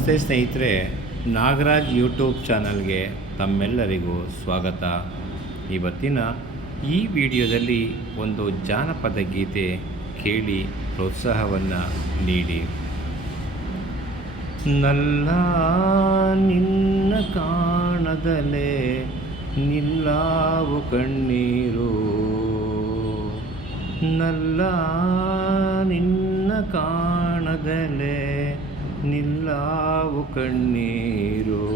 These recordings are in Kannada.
ನಮಸ್ತೆ ಸ್ನೇಹಿತರೆ, ನಾಗರಾಜ್ ಯೂಟ್ಯೂಬ್ ಚಾನಲ್ಗೆ ತಮ್ಮೆಲ್ಲರಿಗೂ ಸ್ವಾಗತ. ಇವತ್ತಿನ ಈ ವಿಡಿಯೋದಲ್ಲಿ ಒಂದು ಜಾನಪದ ಗೀತೆ ಕೇಳಿ ಪ್ರೋತ್ಸಾಹವನ್ನು ನೀಡಿ. ನಲ್ಲ ನಿನ್ನ ಕಾಣದಲೇ ನಿಲ್ಲಾವು ಕಣ್ಣೀರು, ನಲ್ಲ ನಿನ್ನ ಕಾಣದಲೇ ನಿಲ್ಲಾವು ಕಣ್ಣೀರು.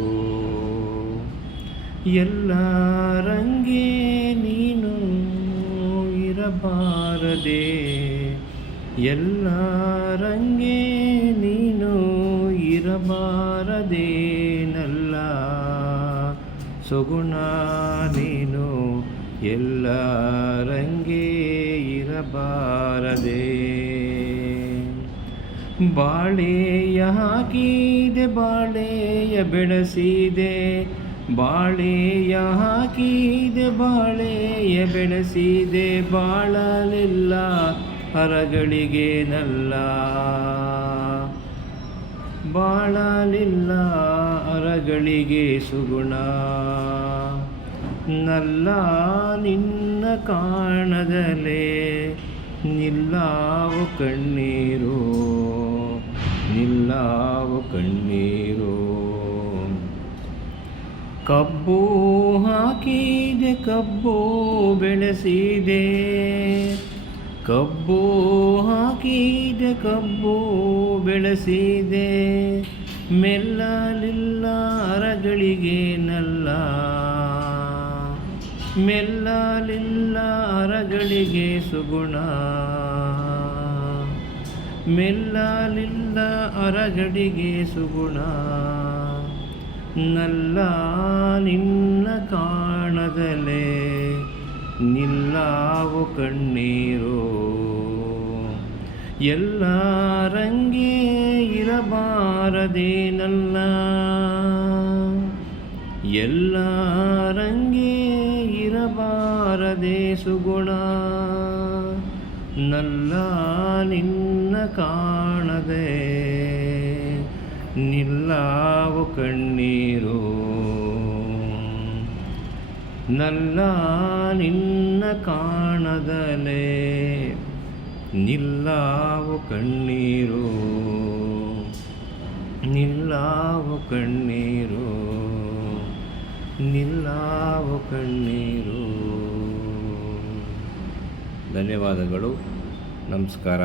ಎಲ್ಲರಂಗೆ ನೀನು ಇರಬಾರದೆ, ಎಲ್ಲರಂಗೆ ನೀನು ಇರಬಾರದೆ, ನಲ್ಲ ಸುಗುಣ ನೀನು ಎಲ್ಲರಂಗೆ ಇರಬಾರದೆ. ಬಾಳೆಯ ಹಾಕಿದೆ ಬಾಳೆಯ ಬೆಳೆಸಿದೆ, ಬಾಳೆಯ ಹಾಕಿದೆ ಬಾಳೆಯ ಬೆಳೆಸಿದೆ, ಬಾಳಲಿಲ್ಲ ಹರಗಳಿಗೆ ನಲ್ಲ, ಬಾಳಲಿಲ್ಲ ಹರಗಳಿಗೆ ಸುಗುಣ. ನಲ್ಲ ನಿನ್ನ ಕಾಣದಲೇ ನಿಲ್ಲಾವು ಕಣ್ಣೀರು, ನಿಲ್ಲಾವು ಕಣ್ಣೀರು. ಕಬ್ಬು ಹಾಕಿದೆ ಕಬ್ಬು ಬೆಳೆಸಿದೆ, ಕಬ್ಬು ಹಾಕಿದೆ ಕಬ್ಬು ಬೆಳೆಸಿದೆ, ಮೆಲ್ಲಲಿಲ್ಲ ಅರಗಳಿಗೆ ನಲ್ಲ, ಮೆಲ್ಲಲಿಲ್ಲ ಅರಗಳಿಗೆ ಸುಗುಣ, ಮೆಲ್ಲಲಿಲ್ಲ ಅರಗಳಿಗೆ ಸುಗುಣ. ನಲ್ಲ ನಿನ್ನ ಕಾಣದಲೇ ನಿಲ್ಲಾವು ಕಣ್ಣೀರು, ಎಲ್ಲರಂಗೆ ಇರಬಾರದೆ ನಲ್ಲ, ಎಲ್ಲರಂಗೆ ಇರಬಾರದೆ ಸುಗುಣ. ನಲ್ಲ ನಿನ್ನ ಕಾಣದೆ ನಿಲ್ಲಾವು ಕಣ್ಣೀರು, ನಲ್ಲ ನಿನ್ನ ಕಾಣದಲೇ ನಿಲ್ಲಾವು ಕಣ್ಣೀರು, ನಿಲ್ಲಾವು ಕಣ್ಣೀರು, ನಿಲ್ಲಾವು ಕಣ್ಣೀರು. ಧನ್ಯವಾದಗಳು. ನಮಸ್ಕಾರ.